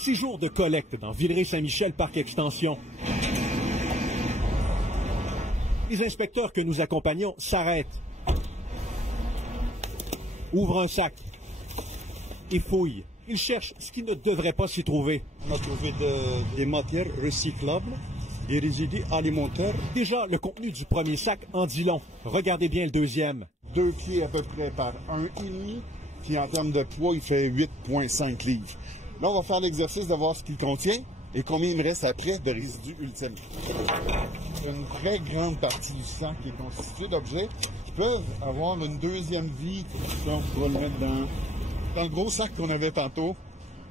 6 jours de collecte dans Villeray-Saint-Michel, parc extension. Les inspecteurs que nous accompagnons s'arrêtent, ouvrent un sac et fouillent. Ils cherchent ce qui ne devrait pas s'y trouver. On a trouvé des matières recyclables, des résidus alimentaires. Déjà, le contenu du premier sac en dit long. Regardez bien le deuxième. 2 pieds à peu près par 1,5, puis en termes de poids, il fait 8,5 livres. Là, on va faire l'exercice de voir ce qu'il contient et combien il me reste après de résidus ultimes. Une très grande partie du sac est constituée d'objets qui peuvent avoir une deuxième vie. Ça, on pourra le mettre dans le gros sac qu'on avait tantôt.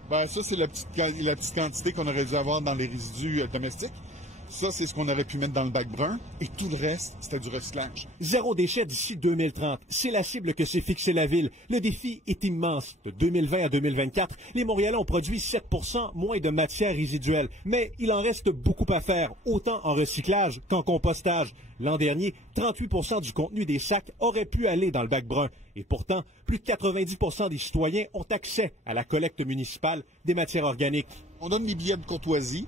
Ben, ça, c'est la petite quantité qu'on aurait dû avoir dans les résidus domestiques. Ça, c'est ce qu'on aurait pu mettre dans le bac brun. Et tout le reste, c'était du recyclage. 0 déchet d'ici 2030. C'est la cible que s'est fixée la ville. Le défi est immense. De 2020 à 2024, les Montréalais ont produit 7 % moins de matières résiduelles. Mais il en reste beaucoup à faire, autant en recyclage qu'en compostage. L'an dernier, 38 % du contenu des sacs aurait pu aller dans le bac brun. Et pourtant, plus de 90 % des citoyens ont accès à la collecte municipale des matières organiques. On donne des billets de courtoisie.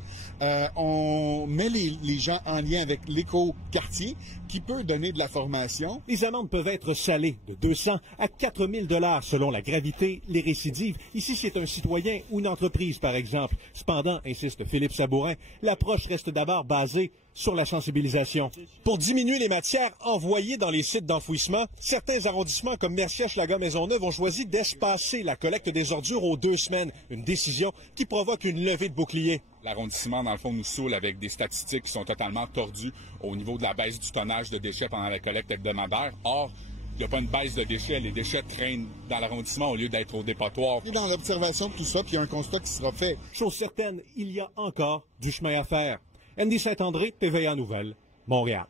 On met les gens en lien avec l'éco-quartier qui peut donner de la formation. Les amendes peuvent être salées de 200 à 4 000 $ selon la gravité, les récidives. Ici, c'est un citoyen ou une entreprise, par exemple. Cependant, insiste Philippe Sabourin, l'approche reste d'abord basée sur la sensibilisation. Pour diminuer les matières envoyées dans les sites d'enfouissement, certains arrondissements comme Mercier, Schlager, Maisonneuve ont choisi d'espacer la collecte des ordures aux 2 semaines. Une décision qui provoque une levée de boucliers. L'arrondissement, dans le fond, nous saoule avec des statistiques qui sont totalement tordues au niveau de la baisse du tonnage de déchets pendant la collecte hebdomadaire. Or, il n'y a pas une baisse de déchets. Les déchets traînent dans l'arrondissement au lieu d'être au dépotoir. Et dans l'observation de tout ça, puis il y a un constat qui sera fait. Chose certaine, il y a encore du chemin à faire. Andy Saint-André, TVA Nouvelles, Montréal.